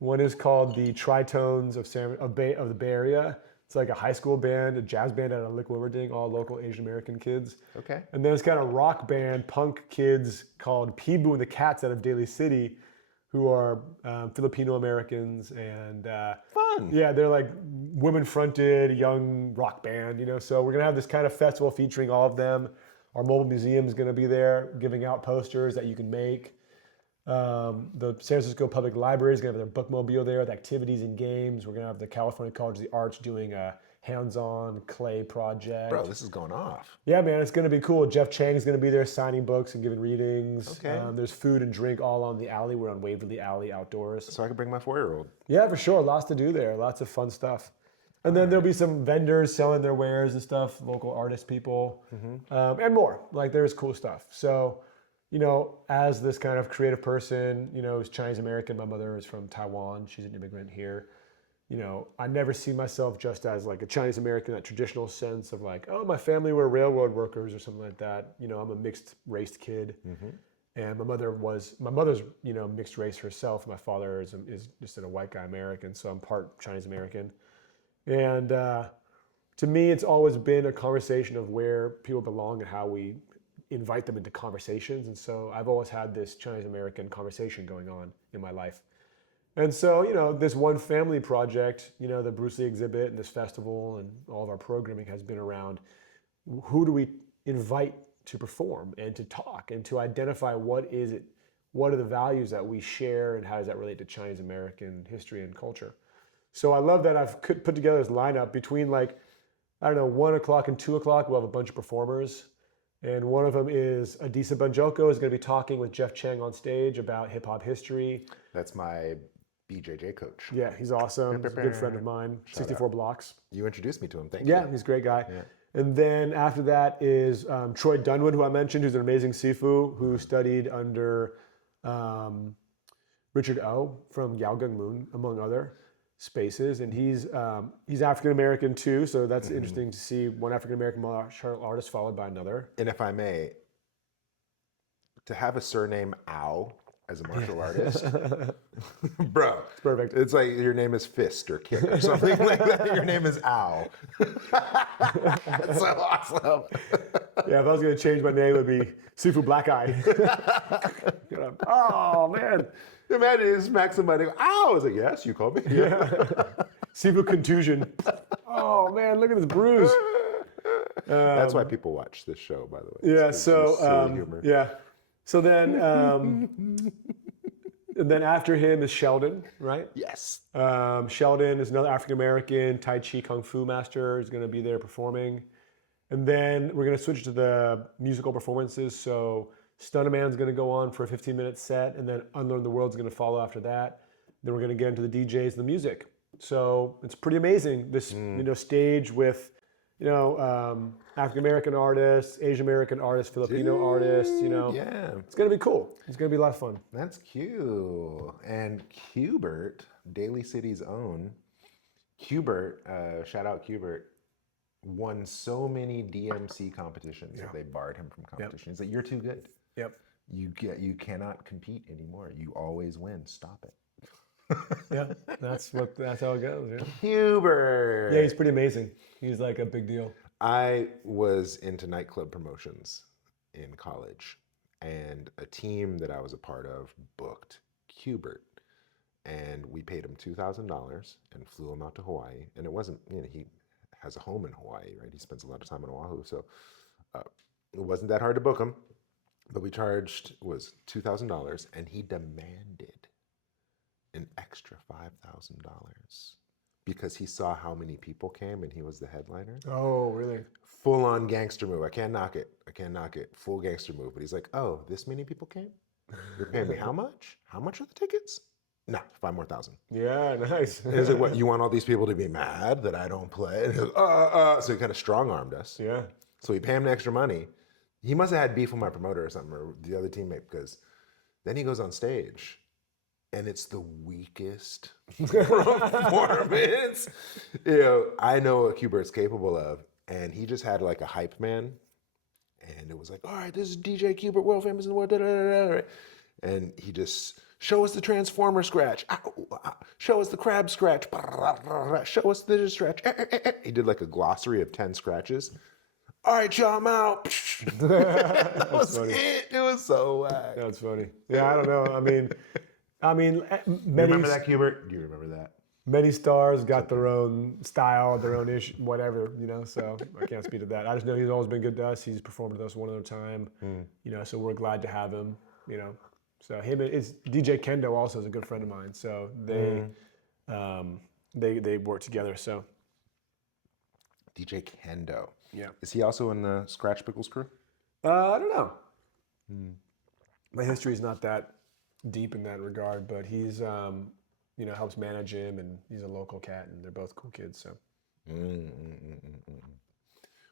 One is called the Tritones of the Bay Area. It's like a high school band, a jazz band out of Liquid Riverding, all local Asian American kids. Okay. And then it's kind of rock band, punk kids called Peebo and the Cats out of Daly City, who are Filipino Americans and fun. Yeah, they're like women-fronted, young rock band, So we're gonna have this kind of festival featuring all of them. Our mobile museum is gonna be there, giving out posters that you can make. The San Francisco Public Library is going to have their bookmobile there with activities and games. We're going to have the California College of the Arts doing a hands-on clay project. Bro, this is going off. Yeah, man, it's going to be cool. Jeff Chang is going to be there signing books and giving readings. Okay. There's food and drink all on the alley. We're on Waverly Alley outdoors. So I can bring my 4-year-old. Yeah, for sure. Lots to do there. Lots of fun stuff. And then there'll be some vendors selling their wares and stuff, local artist people, and more. Like, there's cool stuff. So, you know, as this kind of creative person, you know, who's Chinese American, my mother is from Taiwan. She's an immigrant here. You know, I never see myself just as like a Chinese American, that traditional sense of like, oh, my family were railroad workers or something like that. You know, I'm a mixed race kid. And my mother's, you know, mixed race herself. My father is just a white guy American, so I'm part Chinese American. And to me, it's always been a conversation of where people belong and how we invite them into conversations. And so I've always had this Chinese American conversation going on in my life. And so, you know, this One Family project, you know, the Bruce Lee exhibit and this festival and all of our programming has been around who do we invite to perform and to talk and to identify what are the values that we share and how does that relate to Chinese American history and culture. So I love that I've put together this lineup between like, I don't know, 1 o'clock and 2 o'clock, we'll have a bunch of performers. And one of them is Adisa Banjoko is going to be talking with Jeff Chang on stage about hip hop history. That's my BJJ coach. Yeah, he's awesome. He's a good friend of mine, 64 Blocks. You introduced me to him. Thank you. Yeah, he's a great guy. Yeah. And then after that is Troy Dunwood, who I mentioned, who's an amazing Sifu, who studied under Richard O from Yao Gung Moon, among other spaces. And he's African-American too, so that's interesting to see one African-American martial artist followed by another. And if I may, to have a surname Ao as a martial artist, bro, It's perfect. it's like your name is Fist or Kick or something like that. Your name is Ao. That's so awesome. Yeah, if I was going to change my name, it would be Sifu Black Eye. Oh, man. Imagine you smack somebody. Ow! I was like, yes, you called me. Yeah. Sifu Contusion. Oh, man, look at this bruise. That's why people watch this show, by the way. Yeah, It's so, silly humor. yeah. So then, and then after him is Sheldon, right? Yes. Sheldon is another African-American Tai Chi Kung Fu master. He's going to be there performing. And then we're going to switch to the musical performances. So Stunnaman's going to go on for a 15-minute set, and then Unlearn the World's going to follow after that. Then we're going to get into the DJs and the music. So it's pretty amazing, this you know, stage with, you know, African-American artists, Asian-American artists, Filipino artists, you know. Yeah. It's going to be cool. It's going to be a lot of fun. That's cute. And Qbert, Daly City's own, Qbert, shout out Qbert, won so many DMC competitions that they barred him from competition. He's like, you're too good. Yep. You cannot compete anymore. You always win. Stop it. Yeah, that's how it goes. Yeah. Qbert. Yeah, he's pretty amazing. He's like a big deal. I was into nightclub promotions in college, and a team that I was a part of booked Qbert, and we paid him $2,000 and flew him out to Hawaii. And it wasn't, you know, he has a home in Hawaii, right? He spends a lot of time in Oahu, so it wasn't that hard to book him. But we charged was $2,000, and he demanded an extra $5,000 because he saw how many people came and he was the headliner. Oh, really? Full on gangster move. I can't knock it. Full gangster move. But he's like, oh, this many people came? You're paying me how much? How much are the tickets? No, 5 more thousand. Yeah, nice. And he's like, what, you want all these people to be mad that I don't play? And he goes, So he kind of strong-armed us. Yeah. So we pay him the extra money. He must have had beef with my promoter or something, or the other teammate, because then he goes on stage and it's the weakest performance. You know, I know what Qbert's capable of, and he just had like a hype man, and it was like, all right, this is DJ Qbert, world famous in the world, da, da, da, da. And he just, show us the transformer scratch, show us the crab scratch, show us the scratch. He did like a glossary of 10 scratches. All right, y'all, I'm out. That was funny. it. It was so whack. That's funny. Yeah, I don't know. I mean, many, Remember that, Qbert? Do you remember that? many stars got their own style, their own issue, whatever, you know, so I can't speak to that. I just know he's always been good to us. He's performed with us one other time, you know, so we're glad to have him, you know. So it's DJ Kendo also is a good friend of mine. So they work together. So DJ Kendo. yeah. Is he also in the Scratch Pickles crew? I don't know. My history is not that deep in that regard, but he's helps manage him, and he's a local cat, and they're both cool kids. So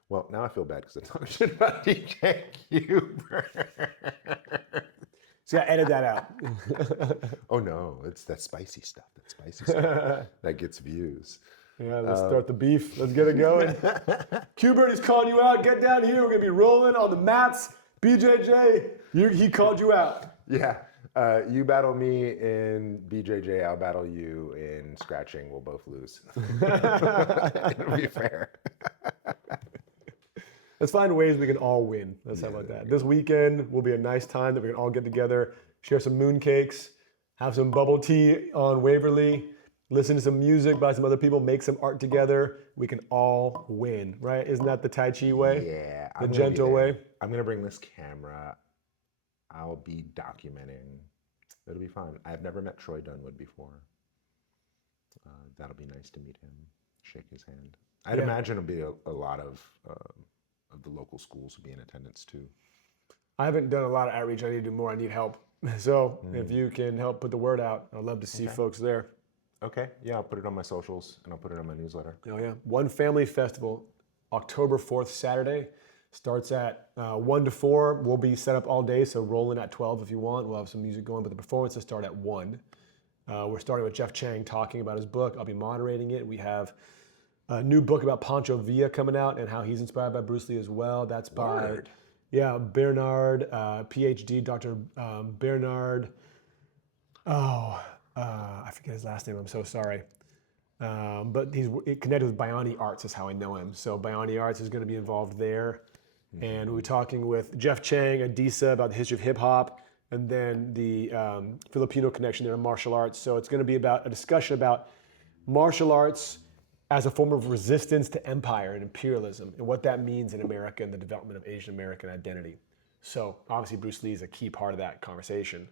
Well, now I feel bad because I talked shit about DJ Hoover. see, I edit that out. Oh no, it's that spicy stuff. That spicy stuff that gets views. Yeah, let's start the beef. Let's get it going. Q-Bird is calling you out. Get down here. We're gonna be rolling on the mats. BJJ, he called you out. Yeah. You battle me in BJJ, I'll battle you in scratching. We'll both lose. It'll be fair. Let's find ways we can all win. Let's how about that. This weekend will be a nice time that we can all get together, share some mooncakes, have some bubble tea on Waverly, listen to some music by some other people, make some art together. We can all win, right? Isn't that the Tai Chi way? Yeah. The gentle way? I'm going to bring this camera. I'll be documenting. It'll be fun. I've never met Troy Dunwood before. That'll be nice to meet him, shake his hand. I'd imagine it'll be a lot of the local schools will be in attendance too. I haven't done a lot of outreach. I need to do more. I need help. So if you can help put the word out, I'd love to see folks there. Okay. Yeah, I'll put it on my socials and I'll put it on my newsletter. Oh yeah. One Family Festival, October 4th, Saturday. Starts at 1 to 4. We'll be set up all day, so roll in at 12 if you want. We'll have some music going, but the performances start at 1. We're starting with Jeff Chang talking about his book. I'll be moderating it. We have a new book about Pancho Villa coming out and how he's inspired by Bruce Lee as well. That's by Bernard, PhD, Dr. Bernard. I forget his last name. I'm so sorry. But he's connected with Biani Arts is how I know him. So Biani Arts is going to be involved there. And we'll be talking with Jeff Chang, Adisa, about the history of hip hop, and then the Filipino connection there to martial arts. So it's going to be about a discussion about martial arts as a form of resistance to empire and imperialism, and what that means in America and the development of Asian American identity. So obviously Bruce Lee is a key part of that conversation.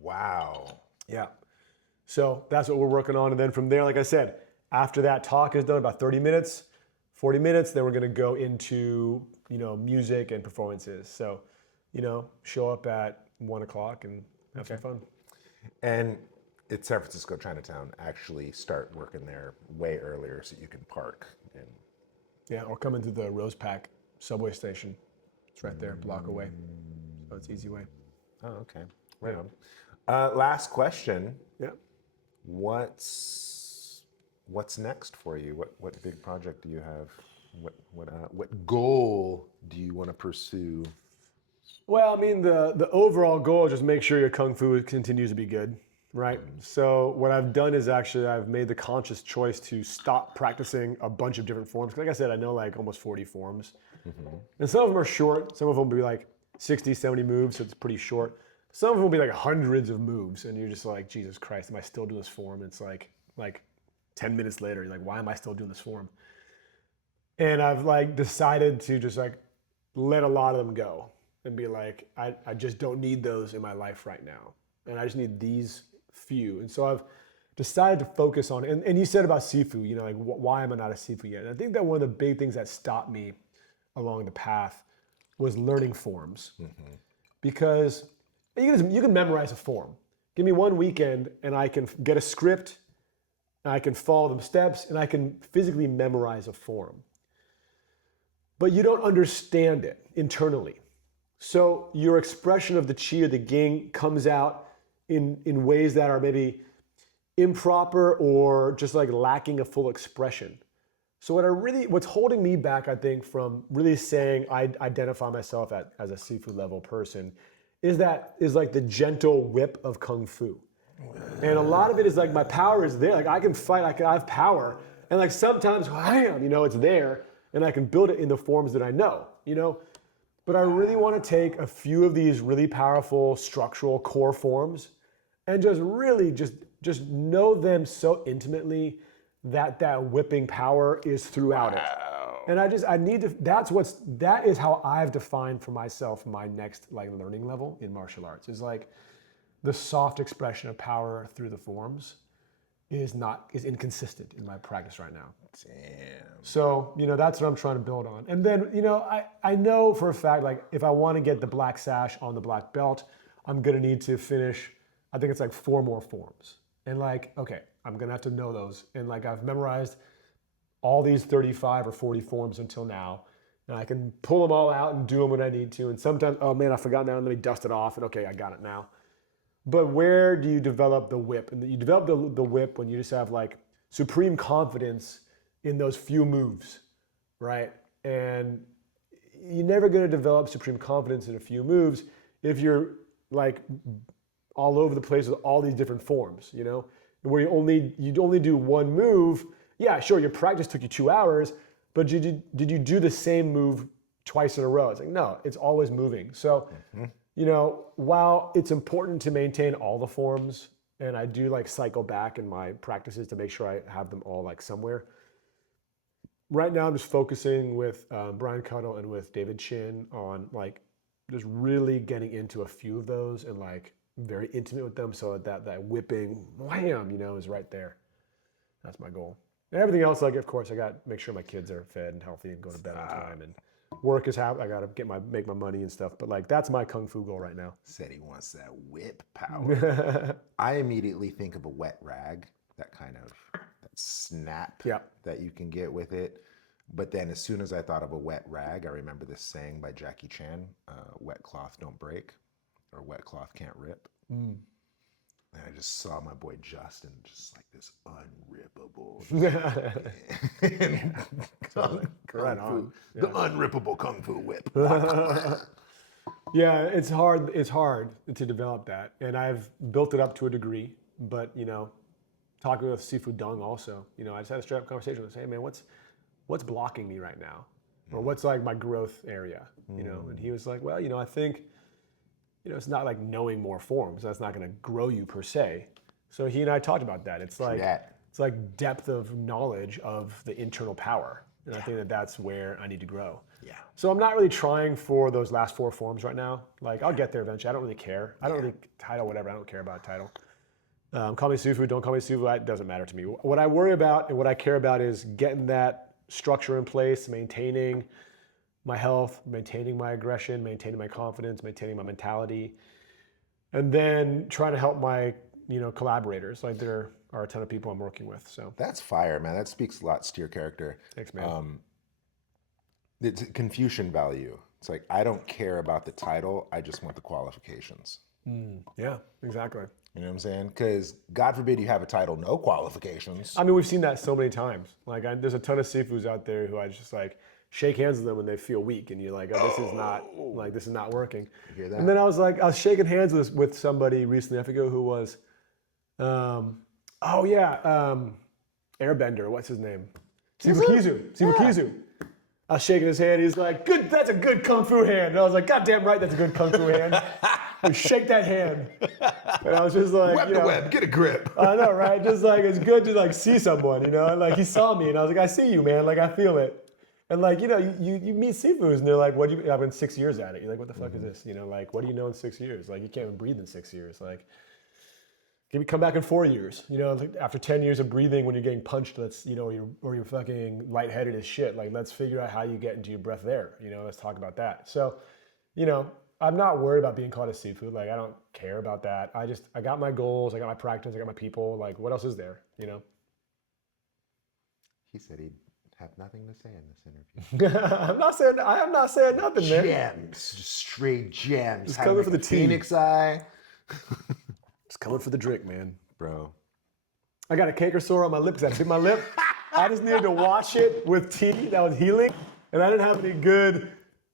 Wow. Yeah. So that's what we're working on. And then from there, like I said, after that talk is done, about 30 minutes, 40 minutes, then we're going to go into music and performances. So, show up at 1 o'clock and have some fun. And it's San Francisco Chinatown. Actually start working there way earlier so you can park. Yeah, or come into the Rose Pack subway station. It's right there, a block away. So it's easy way. Oh, okay. Right on. Last question. Yeah. What's next for you? What big project do you have? What goal do you want to pursue? Well, I mean, the overall goal is just make sure your kung fu continues to be good, right? So what I've done is actually I've made the conscious choice to stop practicing a bunch of different forms. Like I said, I know like almost 40 forms. And some of them are short. Some of them will be like 60, 70 moves, so it's pretty short. Some of them will be like hundreds of moves, and you're just like, Jesus Christ, am I still doing this form? And it's like 10 minutes later, you're like, why am I still doing this form? And I've like decided to just like let a lot of them go and be like, I just don't need those in my life right now. And I just need these few. And so I've decided to focus on, and you said about Sifu, like why am I not a Sifu yet? And I think that one of the big things that stopped me along the path was learning forms. Because you can memorize a form. Give me one weekend and I can get a script, and I can follow them steps, and I can physically memorize a form. But you don't understand it internally. So your expression of the qi or the ging comes out in ways that are maybe improper or just like lacking a full expression. So what's holding me back, I think, from really saying I identify myself as a Sifu level person is like the gentle whip of Kung Fu. And a lot of it is like my power is there. Like I can fight, I have power. And like sometimes, wham, it's there. And I can build it in the forms that I know, But I really want to take a few of these really powerful structural core forms and just really just know them so intimately that whipping power is throughout it. And I need to, that is how I've defined for myself my next like learning level in martial arts is like the soft expression of power through the forms is inconsistent in my practice right now. Damn. So, that's what I'm trying to build on. And then, I know for a fact, like, if I want to get the black sash on the black belt, I'm going to need to finish, I think it's like 4 more forms. And like, okay, I'm going to have to know those. And like, I've memorized all these 35 or 40 forms until now. And I can pull them all out and do them when I need to. And sometimes, oh man, I forgot now, and let me dust it off. And okay, I got it now. But where do you develop the whip? And you develop the whip when you just have like supreme confidence in those few moves, right? And you're never going to develop supreme confidence in a few moves if you're like all over the place with all these different forms, where you only do one move. Yeah, sure, your practice took you 2 hours, but did you do the same move twice in a row? It's like, no, it's always moving. So, while it's important to maintain all the forms, and I do like cycle back in my practices to make sure I have them all like somewhere. Right now, I'm just focusing with Brian Cuttle and with David Chin on like just really getting into a few of those and like very intimate with them, so that whipping, wham, is right there. That's my goal. And everything else, like, of course, I got to make sure my kids are fed and healthy and go to bed on time, and work is how I got to make my money and stuff. But like, that's my kung fu goal right now. Said he wants that whip power. I immediately think of a wet rag, that kind of that snap that you can get with it. But then as soon as I thought of a wet rag, I remember this saying by Jackie Chan, wet cloth don't break, or wet cloth can't rip. And I just saw my boy Justin, just like this unrippable kung fu, the unrippable kung fu whip. Yeah, it's hard. It's hard to develop that, and I've built it up to a degree. But talking with Sifu Dung also, I just had a straight up conversation with him. Hey man, what's blocking me right now, or what's like my growth area, And he was like, well, I think. It's not like knowing more forms. That's not going to grow you per se. So he and I talked about that. It's like it's like depth of knowledge of the internal power, and I think that's where I need to grow. Yeah. So I'm not really trying for those last 4 forms right now. Like I'll get there eventually. I don't really care. I don't really title whatever. I don't care about title. Call me Sifu. Don't call me Sifu. That doesn't matter to me. What I worry about and what I care about is getting that structure in place, maintaining my health, maintaining my aggression, maintaining my confidence, maintaining my mentality, and then trying to help my, collaborators. Like there are a ton of people I'm working with. So that's fire, man. That speaks a lot to your character. Thanks, man. It's Confucian value. It's like, I don't care about the title. I just want the qualifications. Yeah, exactly. You know what I'm saying? Because God forbid you have a title, no qualifications. I mean, we've seen that so many times. Like there's a ton of Sifus out there who I just like, shake hands with them when they feel weak, and you're like, oh, this is not working. You hear that? And then I was shaking hands with somebody recently. I forget who it was. Airbender. What's his name? Sifu. I was shaking his hand. He's like, good. That's a good kung fu hand. And I was like, goddamn right, that's a good kung fu hand. Shake that hand. And I was just like, web to web, get a grip. I know, right? Just like it's good to like see someone, And like he saw me, and I was like, I see you, man. Like I feel it. And like, you meet Sifus and they're like, I've been 6 years at it. You're like, what the fuck is this? Like, what do you know in 6 years? Like, you can't even breathe in 6 years. Like, come back in 4 years. Like after 10 years of breathing when you're getting punched, or you're fucking lightheaded as shit. Like, let's figure out how you get into your breath there. Let's talk about that. So, I'm not worried about being called a Sifu. Like, I don't care about that. I got my goals. I got my practice. I got my people. Like, what else is there? He said he'd have nothing to say in this interview. I am not saying nothing, man. Gems, just straight gems. Just coming for the tea. Phoenix eye. Just coming for the drink, man. Bro. I got a canker sore on my lip because I bit my lip. I just needed to wash it with tea that was healing, and I didn't have any good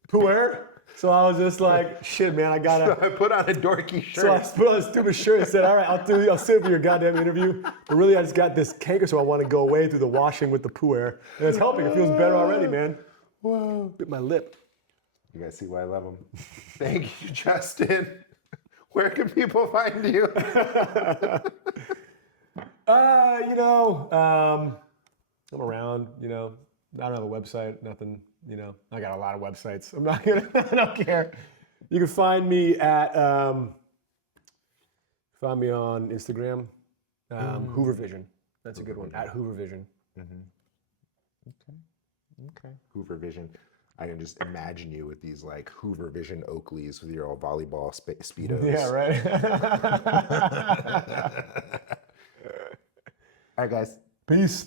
pu'er. So I was just like, shit, man, I gotta. So I put on a dorky shirt. So I put on a stupid shirt and said, all right, I'll sit for your goddamn interview. But really, I just got this canker, so I want to go away through the washing with the pu'er. And it's helping. It feels better already, man. Whoa. Bit my lip. You guys see why I love him. Thank you, Justin. Where can people find you? I'm around, I don't have a website, nothing. I got a lot of websites. I don't care. You can find me at Find me on Instagram, Hoover Vision. That's a good one. At Hoover Vision. Okay. Hoover Vision. I can just imagine you with these like Hoover Vision Oakleys with your all volleyball speedos. Yeah, right. All right, guys. Peace.